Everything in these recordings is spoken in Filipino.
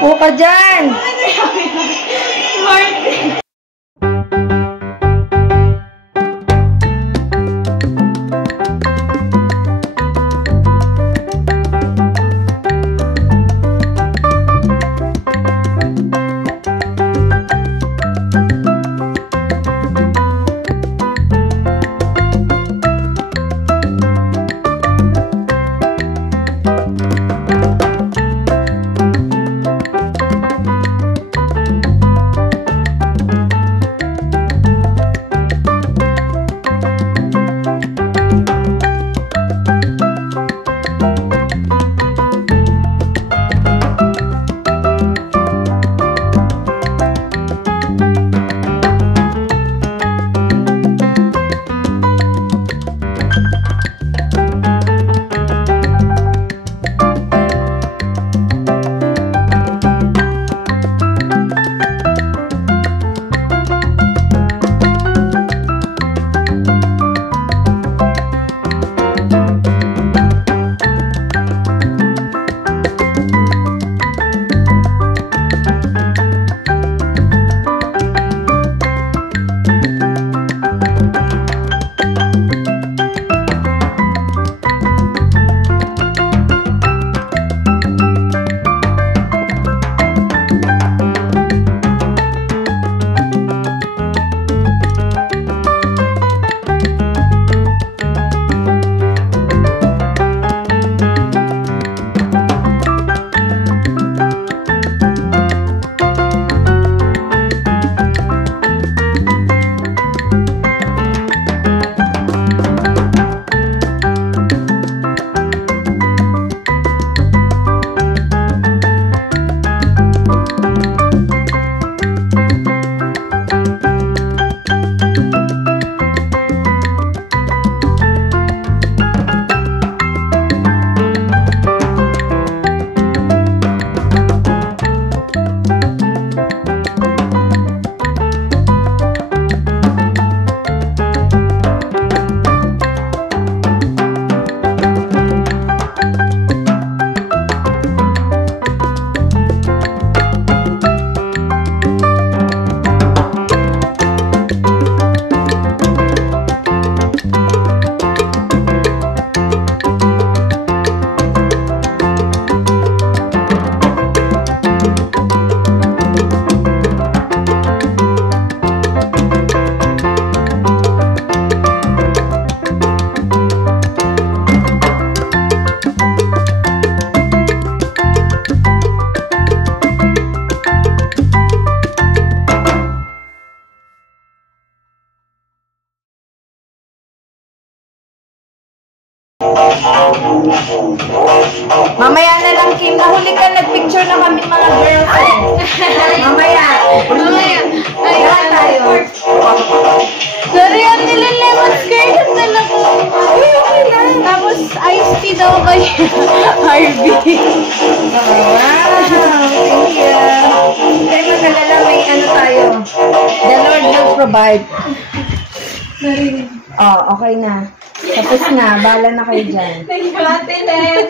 Puka dyan! Mamaya na lang, Kim. Nahuli ka, nag-picture na kami mga girlfriend. Mamaya. Kaya tayo. Sorry, ang nila lemon skirt at talaga. Tapos, iced tea daw kay Harvey. Wow. Thank you. Hindi magalala, may ano tayo. The Lord will provide. Oh, okay na. Tapos na, bala na kayo dyan. Thank you, Ate Len.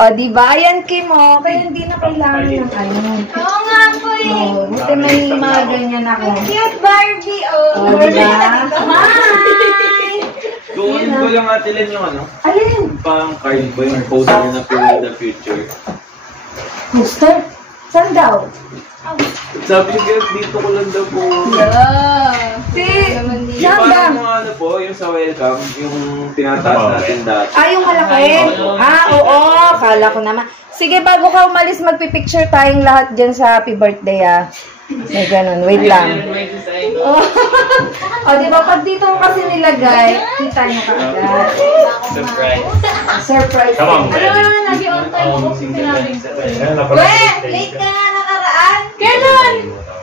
O, diba? Ayan, Kim, o. Kaya hindi na kailangan ng ano. Oo nga po eh. O, buti may mga ganyan ako. Cute Barbie, oh. O, diba? Hi! Kukunin ko lang Ate Len yung ano. Ayan. Pang card ba yung poster na Feel the Future. Poster? Saan daw? Sabi ko, dito ko lang daw po. Yung Saan ba? parang mga ano po, yung sa welcome, yung tinataas natin dati. Ah, yung malaki? Ah, oo. Kala ko naman. Sige, bago ka umalis, magpipicture tayong lahat dyan sa happy birthday, ah. May ganun. Wait lang. Oh. O, di ba? Pag dito ko kasi nilagay, kita nyo kaagad. Surprise. Surprise. Come on, Ano naman, nag-on time ko. Sinabi ko. Late ka nga nakaraan. Kailan?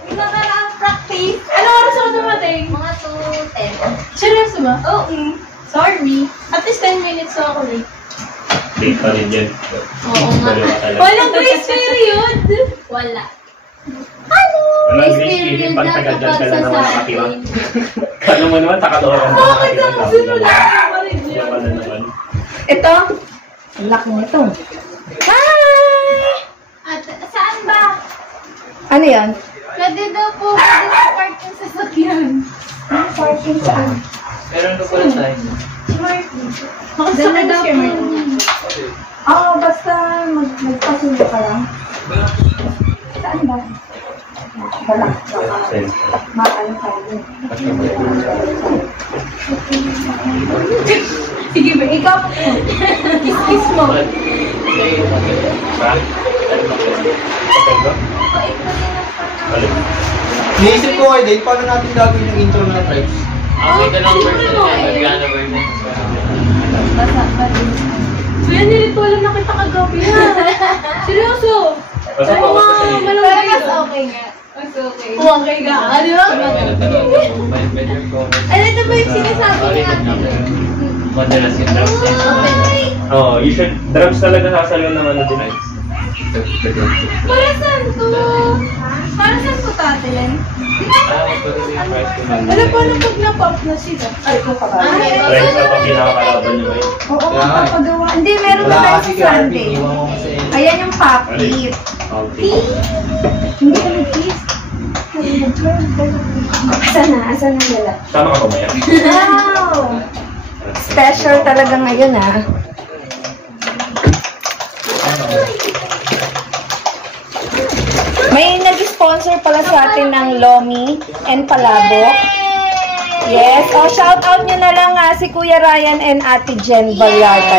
Yung nakaraang practice. Ano oras ako dumating? Mga 2:10. Seryoso ba? Oo. Sorry. At least 10 minutes ako late. Late pa rin dyan. Oo nga. Walang grace period. Wala. Ano? Walang grace period pag taga dyan ka na naman nakatira. Kano mo naman, takaloran mo. Bakit ako sunod ako pa rin Yan yun? pala naman. Ito. Ang laki nito. Hi! yan? Pwede daw po, pwede sa park yung sasakyan. Parking saan? Meron na pala tayo. Dala daw po. Oo, basta magpasunod ka lang. Saan ba? Wala. Maano tayo. Sige ba, ikaw? Kiss mo. Niisip ko kayo, Dave, paano natin gagawin yung intro na tribes? Okay ka lang version na Gana version. Kuya, hindi ko alam nakita kagabi ha. Seryoso. Basta pa ako sa iyo. Pero mas okay nga. Mas okay. Okay ka. Di ba? Ano ito ba yung sinasabi niya? Madalas yung drums niya. Oo, you should, drums talaga sasalo ng ano din. Para saan to? Para saan to tatalin? Ano pa na pag na-pop na sila? Ay, ko ka ba? Right, sa pag pinakakalaban niyo eh. Oo, makapagawa. Hindi, meron na tayo sa Sunday. Ayan yung pop-it. Okay. Hindi ka nag-kiss. Asan na? Asan na nila? Tama ka ba maya? Wow! Special talaga ngayon, ha? May nag-sponsor pala sa atin ng Lomi and Palabok. Yes. Oh, shout out nyo na lang nga si Kuya Ryan and Ate Jen Vallarta.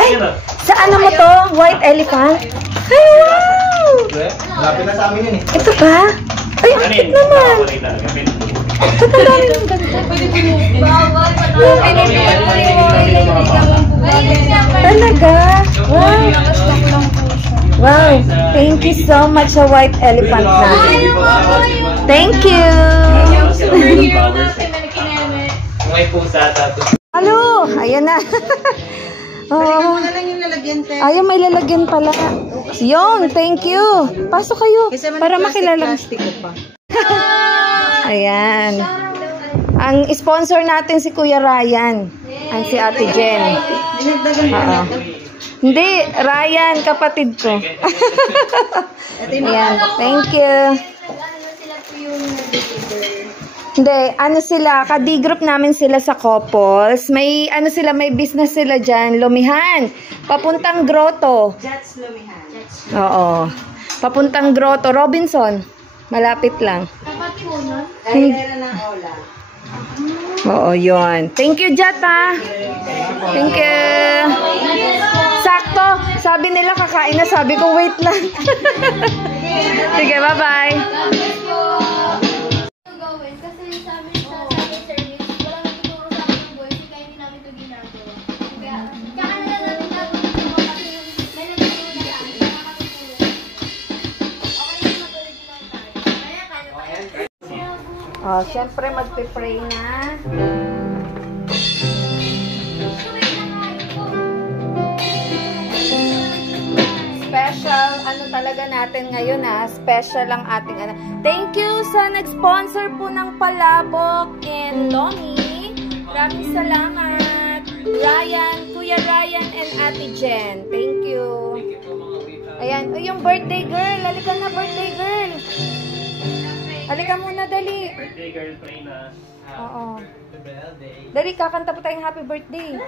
Ay, sa ano mo to? White elephant? Ay, wow! Lapit na sa amin yun eh. Ito ba? Ay, ang cute naman. Ito talaga yung ganda. Bawal. Talaga? Wow. Wow. Thank you so much sa white elephant natin. Thank you. Superhero natin na kineme. Kung may pusa tapos. Hello. Ayan na. Oh. Ayun, may lalagyan pala. Yun, thank you. Pasok kayo para makilala. Ayan. Ang sponsor natin si Kuya Ryan. Ang si Ate Jen. Oo. Hindi, Ryan, kapatid ko. Ayan, thank you. Hindi, ano sila, ka-D-group namin sila sa couples. May, ano sila, may business sila dyan, Lumihan. Papuntang Grotto. Jats Lumihan. Oo. Papuntang Grotto, Robinson. Malapit lang. Ay, ng Ola. Oo, yun. Thank you, Jat, ha. Thank you. Sakto. Sabi nila kakain na. Sabi ko, wait lang. Sige, bye-bye. Oh, syempre magpe-pray na. Special ano talaga natin ngayon, ha. Special ang ating ano. Thank you sa nag-sponsor po ng Palabok and Lomi. Maraming salamat. Ryan, Kuya Ryan and Ate Jen. Thank you. Ayan, oh, yung birthday girl. Halika na, birthday girl. Halika muna, dali. Birthday girl, pray na. Oo. Dali, kakanta po tayong happy birthday.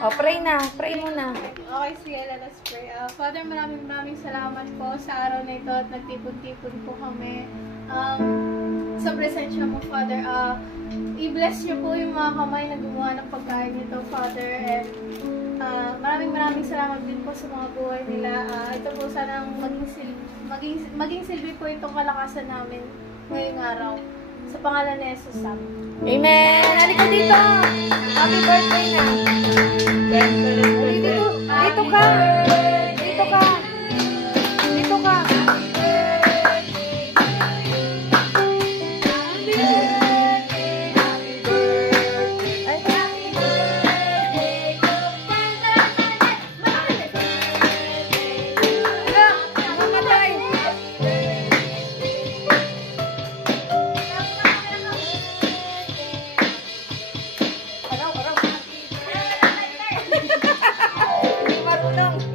O, pray na. Pray muna. Okay, sige, let us pray. Father, maraming salamat po sa araw na ito at nagtipon-tipon po kami. Sa presensya mo, Father, i-bless niyo po yung mga kamay na gumawa ng pagkain nito, Father. And maraming salamat din po sa mga buhay nila. Ito po sanang maging silbi po itong kalakasan namin ngayong araw. Sa pangalan ni Jesus, Amen! Halika dito! Happy birthday na! Dito ka! Dito ka! Dito ka! Hindi marunong.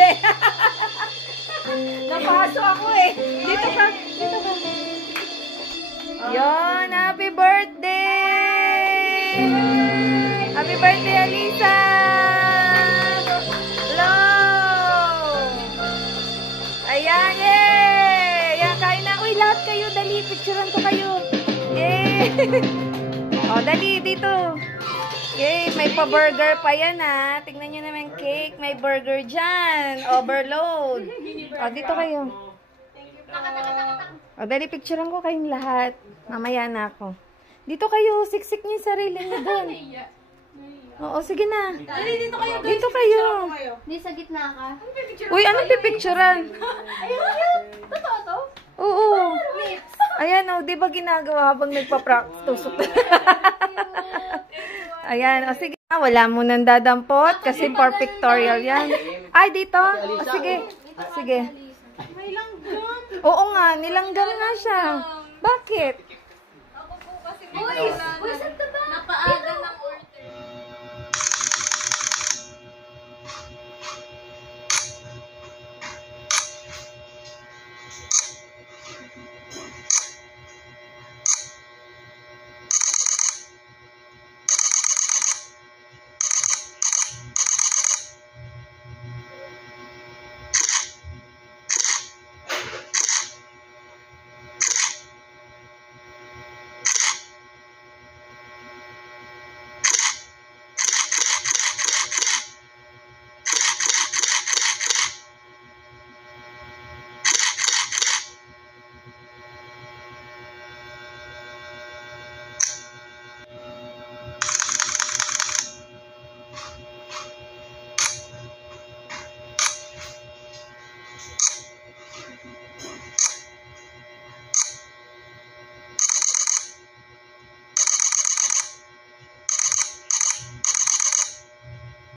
Hindi. Napasok ako eh. Dito ka. Dito ka. Yon, happy birthday! Happy birthday, Alisa! Hello! Ayan, yay! Ayan, kain na. Uy, lahat kayo, dali. Picturean ko kayo. Yay! O, dali, dito. Yay, may pa-burger pa yan, ha. Tingnan nyo naman cake. May burger dyan. Overload. O, dito kayo. O, dali, picturean ko kayong lahat. Mamaya na ako. Dito kayo, siksik niyo yung sarili niyo doon. Oo, sige na. Dali, dito kayo. Dito kayo. Hindi sa gitna ka. Uy, anong pipicturean? Totoo to? Oo. Ayan, o, di ba ginagawa habang nagpa-practice? Ayan, o sige. Wala mo nang dadampot kasi for pictorial yan. Ay, dito? O, sige. Sige. May langgam. Oo nga, nilanggam nga siya. Bakit? Ako po kasi uy, saan ka ba? Napaaga ng